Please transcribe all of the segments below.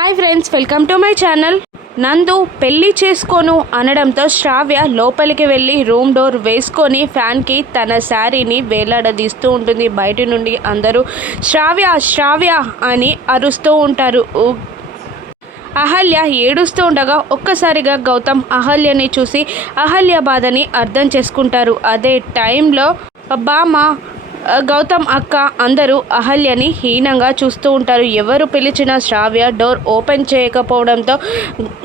Hi friends welcome to my channel. Nandu పెళ్ళి చేసుకోను అనడంతో శ్రావ్య లోపలికి వెళ్ళి రూమ్ డోర్ వేసుకొని ఫ్యాన్కి తన శారీని వేలాడదీస్తూ ఉంటుంది. బయట నుండి అందరూ శ్రావ్య శ్రావ్య అని అరుస్తూ ఉంటారు. అహల్య ఏడుస్తూ ఉండగా ఒక్కసారిగా గౌతమ్ అహల్యని చూసి అహల్య బాధని అర్థం చేసుకుంటారు. అదే టైంలో బామ్మ గౌతమ్ అక్క అందరూ అహల్యని హీనంగా చూస్తూ ఉంటారు. ఎవరు పిలిచినా శ్రావ్య డోర్ ఓపెన్ చేయకపోవడంతో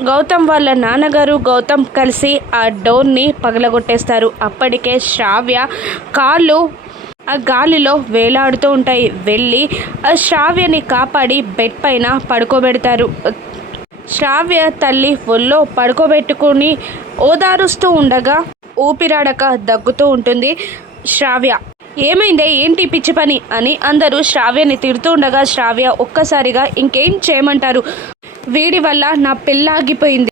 గౌతమ్ వాళ్ళ నాన్నగారు గౌతమ్ కలిసి ఆ డోర్ని పగలగొట్టేస్తారు. అప్పటికే శ్రావ్య కాళ్ళు ఆ గాలిలో వేలాడుతూ ఉంటాయి. వెళ్ళి ఆ శ్రావ్యని కాపాడి బెడ్ పైన పడుకోబెడతారు. శ్రావ్య తల్లి ఒళ్ళో పడుకోబెట్టుకుని ఓదారుస్తూ ఉండగా ఊపిరాడక దగ్గుతూ ఉంటుంది శ్రావ్య. ఏమైందే? ఏంటి పిచ్చి పని? అని అందరూ శ్రావ్యని తిడుతూ ఉండగా శ్రావ్య ఒక్కసారిగా ఇంకేం చేయమంటారు? వీడి వల్ల నా పెళ్ళాగిపోయింది.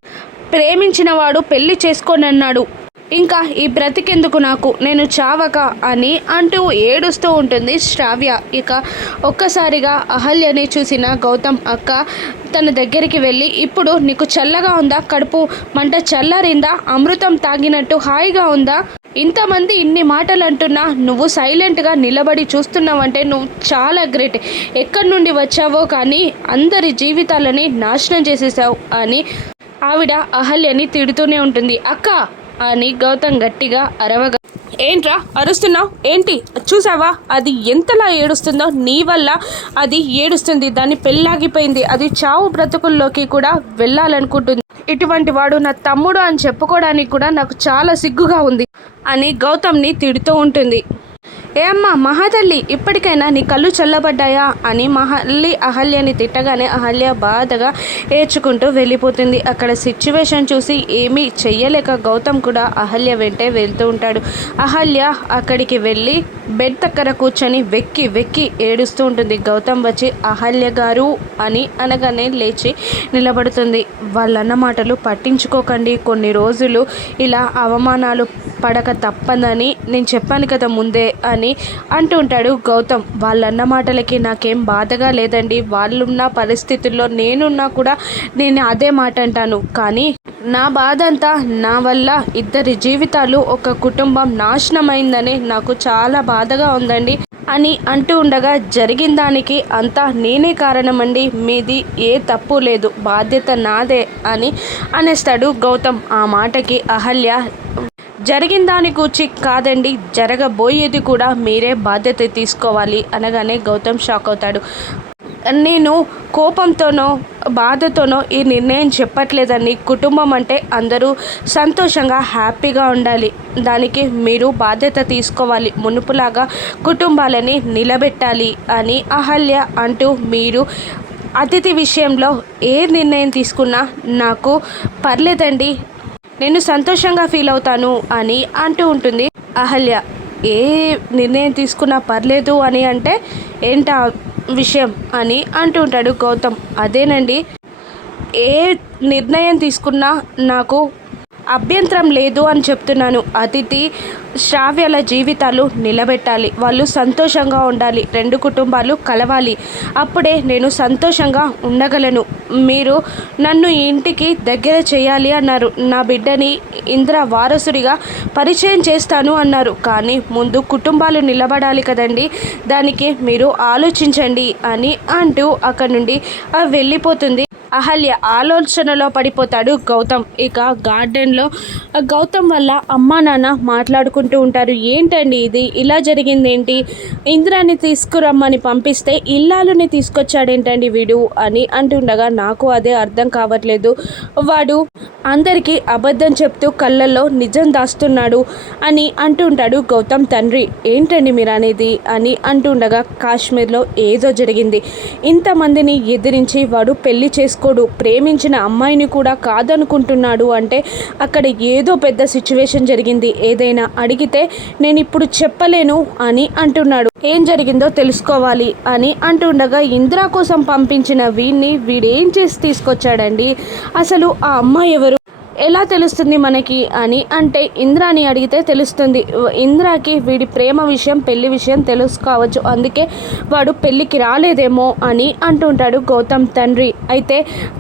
ప్రేమించిన వాడు పెళ్ళి చేసుకోనన్నాడు. ఇంకా ఈ బ్రతికెందుకు నాకు? నేను చావక? అని అంటూ ఏడుస్తూ ఉంటుంది శ్రావ్య. ఇక ఒక్కసారిగా అహల్యని చూసిన గౌతమ్ అక్క తన దగ్గరికి వెళ్ళి ఇప్పుడు నీకు చల్లగా ఉందా? కడుపు మంట చల్లారిందా? అమృతం తాగినట్టు హాయిగా ఉందా? ఇంతమంది ఇన్ని మాటలు అంటున్నా నువ్వు సైలెంట్గా నిలబడి చూస్తున్నావంటే నువ్వు చాలా గ్రేట్. ఎక్కడి నుండి వచ్చావో కానీ అందరి జీవితాలని నాశనం చేసేసావు అని ఆవిడ అహల్యని తిడుతూనే ఉంటుంది. అక్క! అని గౌతమ్ గట్టిగా అరవగా ఏంట్రా? అరుస్తున్నావు? ఏంటి? చూసావా? అది ఎంతలా ఏడుస్తుందో? నీ వల్ల అది ఏడుస్తుంది. దాని పెళ్ళాగిపోయింది. అది చావు బ్రతుకుల్లోకి కూడా వెళ్ళాలనుకుంటుంది. ఇటువంటి వాడు నా తమ్ముడు అని చెప్పుకోవడానికి కూడా నాకు చాలా సిగ్గుగా ఉంది అని గౌతమ్ని తిడుతూ ఉంటుంది. ఏ అమ్మా మహాతల్లి ఇప్పటికైనా నీ కళ్ళు చల్లబడ్డాయా? అని మహల్లి అహల్యని తిట్టగానే అహల్య బాధగా ఏడ్చుకుంటూ వెళ్ళిపోతుంది. అక్కడ సిచ్యువేషన్ చూసి ఏమీ చెయ్యలేక గౌతమ్ కూడా అహల్య వెంటే వెళ్తూ ఉంటాడు. అహల్య అక్కడికి వెళ్ళి బెడ్ దగ్గర కూర్చొని వెక్కి వెక్కి ఏడుస్తూ ఉంటుంది. గౌతమ్ వచ్చి అహల్య గారు అని అనగానే లేచి నిలబడుతుంది. వాళ్ళన్న మాటలు పట్టించుకోకండి. కొన్ని రోజులు ఇలా అవమానాలు పడక తప్పదని నేను చెప్పాను కదా ముందే అని అంటూ ఉంటాడు గౌతమ్. వాళ్ళన్న మాటలకి నాకేం బాధగా లేదండి. వాళ్ళున్న పరిస్థితుల్లో నేనున్నా కూడా నేను అదే మాట అంటాను. కానీ నా బాధ అంతా నా వల్ల ఇద్దరి జీవితాలు ఒక కుటుంబం నాశనమైందని నాకు చాలా బాధగా ఉందండి అని అంటూ ఉండగా జరిగిన దానికి అంతా నేనే కారణమండి. మీది ఏ తప్పు లేదు. బాధ్యత నాదే అని అనేస్తాడు గౌతమ్. ఆ మాటకి అహల్య జరిగిన దాని గురించి కాదండి జరగబోయేది కూడా మీరే బాధ్యత తీసుకోవాలి అనగానే గౌతమ్ షాక్ అవుతాడు. నేను కోపంతోనో బాధతోనో ఈ నిర్ణయం చెప్పట్లేదని కుటుంబం అంటే అందరూ సంతోషంగా హ్యాపీగా ఉండాలి. దానికి మీరు బాధ్యత తీసుకోవాలి. మునుపులాగా కుటుంబాలని నిలబెట్టాలి అని అహల్య అంటూ మీరు అతిథి విషయంలో ఏ నిర్ణయం తీసుకున్నా నాకు పర్లేదండి. నేను సంతోషంగా ఫీల్ అవుతాను అని అంటూ ఉంటుంది. అహల్య ఏ నిర్ణయం తీసుకున్నా పర్లేదు అని అంటే ఏంటా విషయం అని అంటూ ఉంటాడు గౌతమ్. అదేనండి ఏ నిర్ణయం తీసుకున్నా నాకు అభ్యంతరం లేదు అని చెప్తున్నాను. అతిథి శ్రావ్యాల జీవితాలు నిలబెట్టాలి. వాళ్ళు సంతోషంగా ఉండాలి. రెండు కుటుంబాలు కలవాలి. అప్పుడే నేను సంతోషంగా ఉండగలను. మీరు నన్ను ఈ ఇంటికి దగ్గర చేయాలి అన్నారు. నా బిడ్డని ఇంద్ర వారసుడిగా పరిచయం చేస్తాను అన్నారు. కానీ ముందు కుటుంబాలు నిలబడాలి కదండి. దానికి మీరు ఆలోచించండి అని అంటూ అక్కడి నుండి వెళ్ళిపోతుంది. అహల్య ఆలోచనలో పడిపోతాడు గౌతమ్. ఇక గార్డెన్లో గౌతమ్ వల్ల అమ్మా నాన్న మాట్లాడుకుంటూ ఉంటారు. ఏంటండి ఇది? ఇలా జరిగింది ఏంటి ఇంద్రాన్ని తీసుకురమ్మని పంపిస్తే ఇల్లాలుని తీసుకొచ్చాడేంటండి వీడు అని అంటుండగా నాకు అదే అర్థం కావట్లేదు. వాడు అందరికీ అబద్ధం చెప్తూ కళ్ళల్లో నిజం దాస్తున్నాడు అని అంటుంటాడు గౌతమ్ తండ్రి. ఏంటండి మీరు అనేది? అని అంటుండగా కాశ్మీర్లో ఏదో జరిగింది. ఇంతమందిని ఎదిరించి వాడు పెళ్ళి చేసుకోడు ప్రేమించిన అమ్మాయిని కూడా కాదనుకుంటున్నాడు అంటే అక్కడ ఏదో పెద్ద సిచ్యువేషన్ జరిగింది. ఏదైనా అడిగితే నేను ఇప్పుడు చెప్పలేను అని అంటున్నాడు. ఏం జరిగిందో తెలుసుకోవాలి అని అంటుండగా ఇందిరా కోసం పంపించిన వీడిని వీడేం చేసి తీసుకొచ్చాడండి? అసలు ఆ అమ్మాయి ఎవరు? ఎలా తెలుస్తుంది మనకి అని అంటే ఇంద్రాని అడిగితే తెలుస్తుంది. ఇంద్రాకి వీడి ప్రేమ విషయం పెళ్ళి విషయం తెలుసుకోవచ్చు అందుకే వాడు పెళ్ళికి రాలేదేమో అని అంటుంటాడు గౌతమ్ తండ్రి. అయితే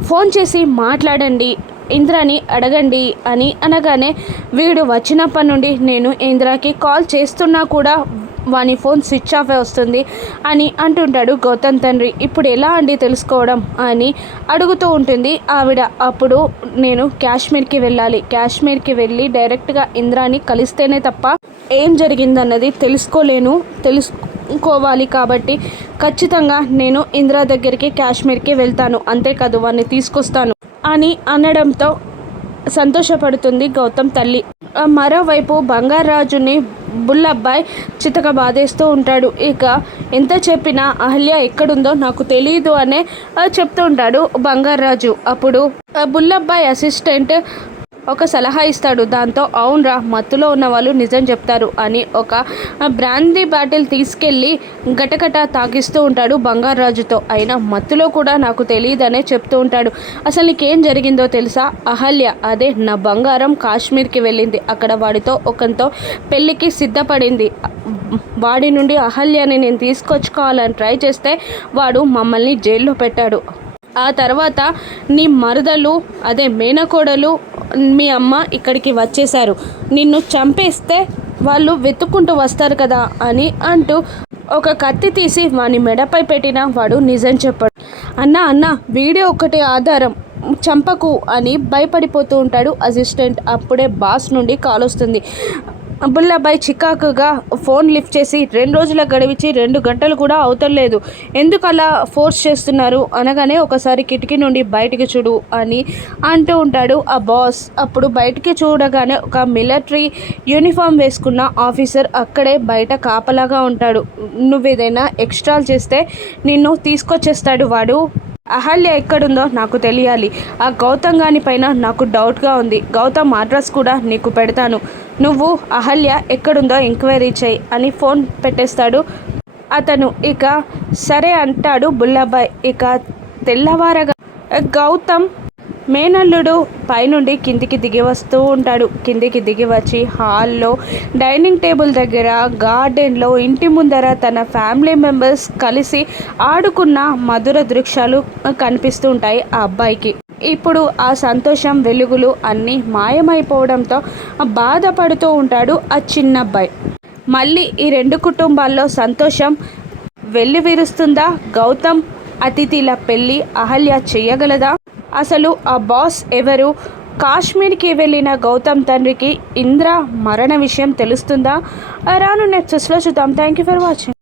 ఫోన్ చేసి మాట్లాడండి ఇంద్రాని అడగండి అని అనగానే వీడు వచ్చినప్పటి నుండి నేను ఇంద్రాకి కాల్ చేస్తున్నా కూడా వాని ఫోన్ స్విచ్ ఆఫ్ వస్తుంది అని అంటుంటాడు గౌతమ్ తండ్రి. ఇప్పుడు ఎలా అండి తెలుసుకోవడం అని అడుగుతూ ఉంటుంది. ఆవిడ అప్పుడు నేను కాశ్మీర్కి వెళ్ళాలి. కాశ్మీర్కి వెళ్ళి డైరెక్ట్గా ఇంద్రాని కలిస్తేనే తప్ప ఏం జరిగిందన్నది తెలుసుకోలేను. తెలుసుకోవాలి కాబట్టి ఖచ్చితంగా నేను ఇంద్రా దగ్గరికి కాశ్మీర్కి వెళ్తాను. అంతేకాదు వాడిని తీసుకొస్తాను అని అనడంతో సంతోషపడుతుంది గౌతమ్ తల్లి. మరోవైపు బంగారాజుని బుల్లబ్బాయి చితక బాధేస్తూ ఉంటాడు. ఇక ఎంత చెప్పినా అహల్య ఎక్కడుందో నాకు తెలియదు అనే చెప్తూ ఉంటాడు బంగారాజు అప్పుడు బుల్లబ్బాయ్ బుల్లబ్బాయి అసిస్టెంట్ ఒక సలహా ఇస్తాడు. దాంతో అవునరా మత్తులో ఉన్న వాళ్ళు నిజం చెప్తారు అని ఒక బ్రాందీ బాటిల్ తీసుకెళ్ళి గటగట తాగిస్తూ ఉంటాడు బంగారాజుతో. అయినా మత్తులో కూడా నాకు తెలియదనే చెప్తూ ఉంటాడు. అసలు నీకేం జరిగిందో తెలుసా? అహల్య అదే నా బంగారం కాశ్మీర్కి వెళ్ళింది. అక్కడ వాడితో ఒకంతో పెళ్ళికి సిద్ధపడింది. వాడి నుండి అహల్యని నేను తీసుకొచ్చుకోవాలని ట్రై చేస్తే వాడు మమ్మల్ని జైల్లో పెట్టాడు. ఆ తర్వాత నీ మరదలు అదే మేనకోడలు మీ అమ్మ ఇక్కడికి వచ్చేసారు నిన్ను చంపేస్తే వాళ్ళు వెతుక్కుంటూ వస్తారు కదా అని అంటూ ఒక కత్తి తీసి వాని మెడపై పెట్టిన వాడు నిజం చెప్పాడు. అన్న అన్న వీడియో ఒకటి ఆధారం. చంపకు అని భయపడిపోతూ ఉంటాడు అసిస్టెంట్. అప్పుడే బాస్ నుండి కాల్ వస్తుంది. బుల్లాబాయ్ చికాకుగా ఫోన్ లిఫ్ట్ చేసి రెండు రోజుల గడివిచి రెండు గంటలు కూడా అవుతలేదు ఎందుకు అలా ఫోర్స్ చేస్తున్నారు? అనగానే ఒకసారి కిటికీ నుండి బయటికి చూడు అని అంటూ ఉంటాడు ఆ బాస్. అప్పుడు బయటికి చూడగానే ఒక మిలిటరీ యూనిఫామ్ వేసుకున్న ఆఫీసర్ అక్కడే బయట కాపలాగా ఉంటాడు. నువ్వేదైనా ఎక్స్ట్రాలు చేస్తే నిన్ను తీసుకొచ్చేస్తాడు వాడు. అహల్య ఎక్కడుందో నాకు తెలియాలి. ఆ గౌతమ్ గాని పైన నాకు డౌట్గా ఉంది. గౌతమ్ అడ్రస్ కూడా నీకు పెడతాను. నువ్వు అహల్య ఎక్కడుందో ఎంక్వైరీ చేయి అని ఫోన్ పెట్టేస్తాడు అతను. ఇక సరే అంటాడు బుల్లబాయ్ ఇక తెల్లవారగా గౌతమ్ మేనల్లుడు పైనుండి కిందికి దిగి వస్తూ ఉంటాడు. కిందికి దిగి వచ్చి హాల్లో డైనింగ్ టేబుల్ దగ్గర గార్డెన్లో ఇంటి ముందర తన ఫ్యామిలీ మెంబర్స్ కలిసి ఆడుకున్న మధుర దృశ్యాలు కనిపిస్తూ ఉంటాయి ఆ అబ్బాయికి. ఇప్పుడు ఆ సంతోషం వెలుగులు అన్నీ మాయమైపోవడంతో బాధపడుతూ ఉంటాడు ఆ చిన్న అబ్బాయి మళ్ళీ ఈ రెండు కుటుంబాల్లో సంతోషం వెళ్ళి విరుస్తుందా గౌతమ్ అతిథిల పెళ్ళి అహల్య చెయ్యగలదా అసలు ఆ బాస్ ఎవరు? కాశ్మీర్కి వెళ్ళిన గౌతమ్ తండ్రికి ఇంద్ర మరణ విషయం తెలుస్తుందా? రాను నెక్స్ట్లో చూద్దాం. Thank you for watching